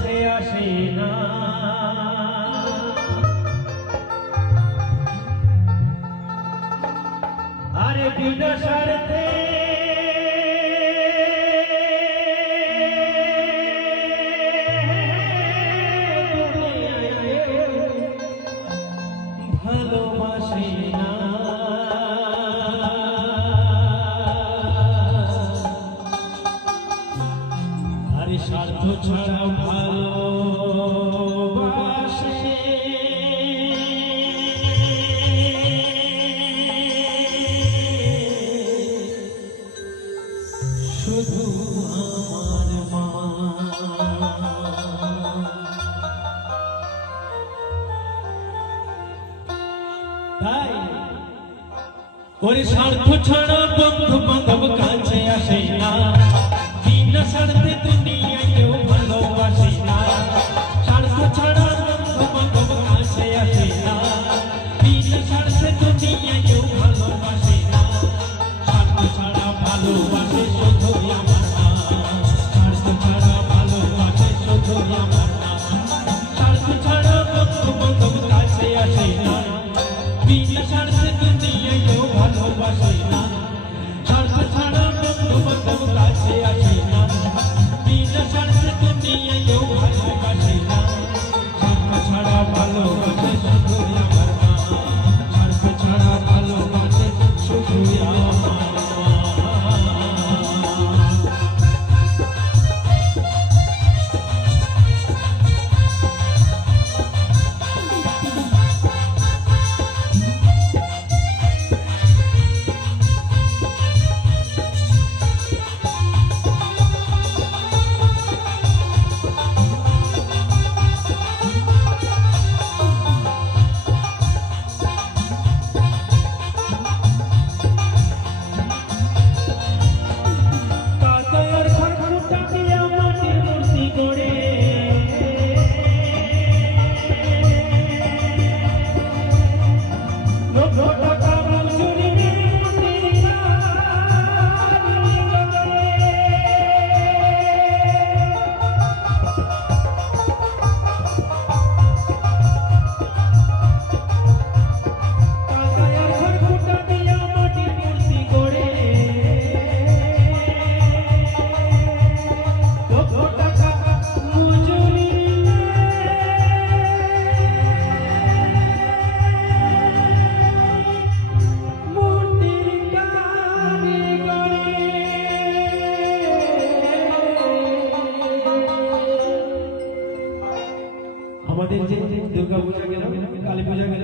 কাছে আসে না, আরে বিনা স্বার্থে ভালোবাসে না, আরে স্বার্থ ছাড়া ভালোবাসে শুধু আমার মা। তাই ওরে স্বার্থ ছাড়া বন্ধু বান্ধব কাছে আসে না, বিনা স্বার্থে দুনিয়ায় কেউ ভালোবাসে না। স্বার্থ ছাড়া বন্ধু বান্ধব কাছে আসে না, বিনা স্বার্থে দুনিয়ায় কেউ ভালোবাসে না। স্বার্থ ছাড়া ভালোবাসে শুধু আমার মা, স্বার্থ ছাড়া ভালোবাসে শুধু আমার মা। স্বার্থ ছাড়া বন্ধু বান্ধব কাছে আসে না, বিনা স্বার্থে দুনিয়ায় কেউ ভালোবাসে না। স্বার্থ ছাড়া বন্ধু বান্ধব কাছে আসে না, বিনা স্বার্থে দুনিয়ায় কেউ ভালোবাসে না। স্বার্থ ছাড়া ভালোবাসে শুধু আমার মা, স্বার্থ ছাড়া ভালোবাসে শুধু আমার মা। আমাদের যে দুর্গা পূজা গেল, কালী পূজা গেল,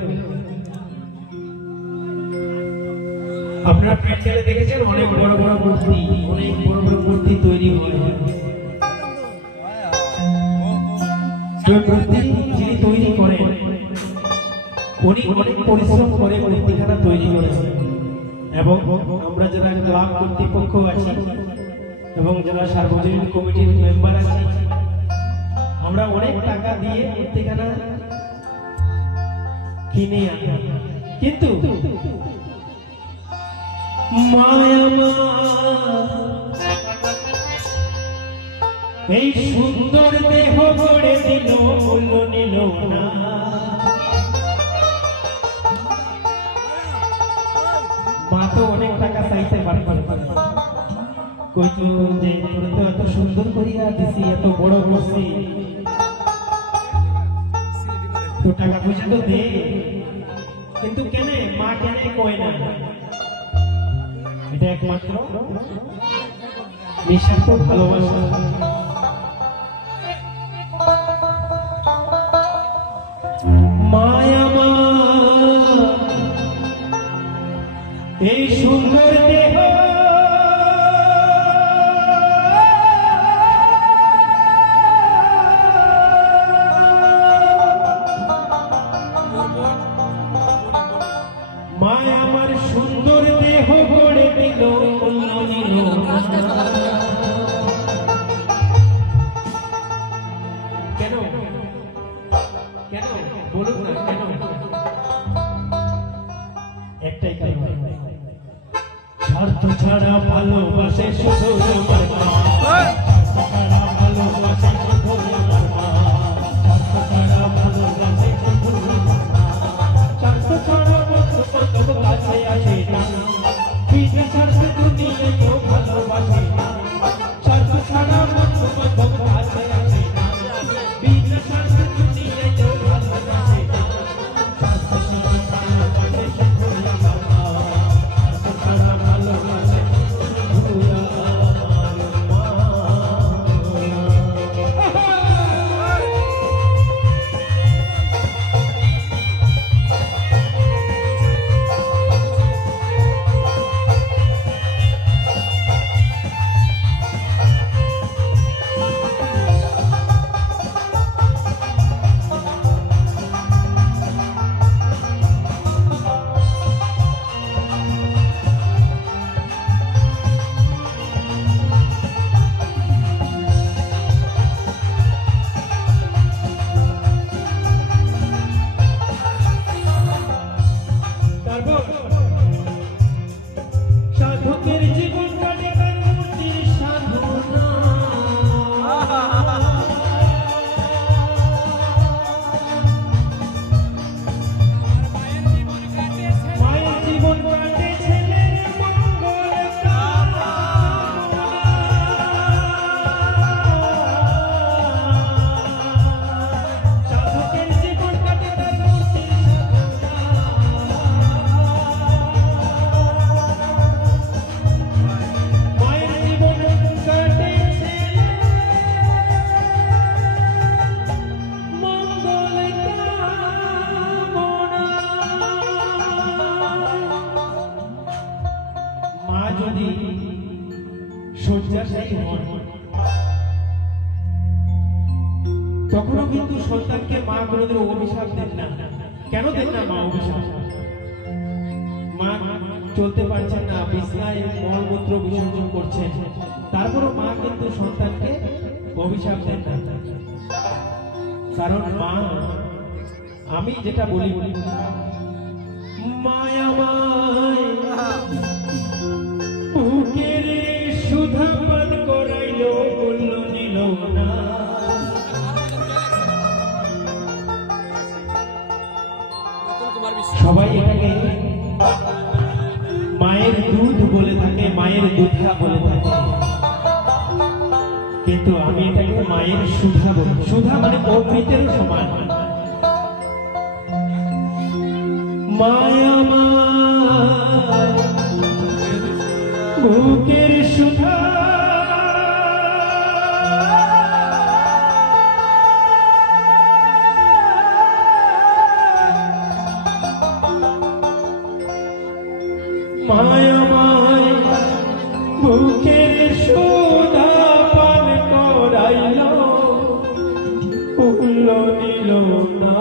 আপনারা প্যান্ডেলে দেখেছেন অনেক বড় বড় মূর্তি, অনেক বড় বড় মূর্তি তৈরি হয়। মূর্তি যিনি তৈরি করেন উনি অনেক পরিশ্রম করে মূর্তিখানা তৈরি করেন, এবং আমরা যারা ক্লাব কর্তৃপক্ষ আছি এবং যারা সার্বজনীন কমিটির মেম্বার আছি, আমরা অনেক টাকা দিয়ে মূর্তিখানা কিনে আনি। কিন্তু মায়া এই সুন্দর দেহ গড়ে দিল, মূল্য নিল না। মা তো অনেক টাকা চাইতে পারে, কইতো যে তোরা তো এত সুন্দর করিয়া দিছি, এত বড় করছি, তো টাকা পয়সা তো দে। কিন্তু কেন মা কেন কয় না? এটা একমাত্র নিঃস্বার্থ ভালোবাসা। মায়া মা এই সুন্দর দেহ মায়া আমার সুন্দর দেহ গড়ে দিল, কেন কেন বলুন না কেন? একটাই কারণ, স্বার্থ ছাড়া ভালোবাসে শুধু আমার মা, স্বার্থ ছাড়া ভালোবাসে শুধু আমার মা। শিক্ষার্থী হন, তখনও কিন্তু সন্তানকে মা কোনোদিন অভিশাপ দেন না। কেন দেন না মা অভিশাপ? মা চলতে পারছেন না, বিছনায় মলমূত্র বিসর্জন করছেন, তারপরও মা কিন্তু সন্তানকে অভিশাপ দেন না। কারণ মা, আমি যেটা বলি, মায়া মায় বুকের সুধা পান করাইল, মূল্য নিল না। সবাই এটাকে মায়ের দুধ বলে থাকে, মায়ের দুধা বলে থাকে, কিন্তু আমি এটাকে মায়ের সুধা বলি। সুধা মানে অমৃতের সমান। মায়া মায় বুকের সুধা মায়া মায় বুকের সুধা পান করাইল, মূল্য নিল না।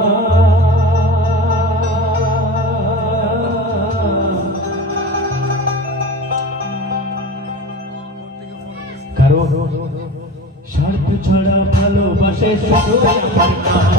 কারণ স্বার্থ ছাড়া ভালোবাসে শুধু আমার মা।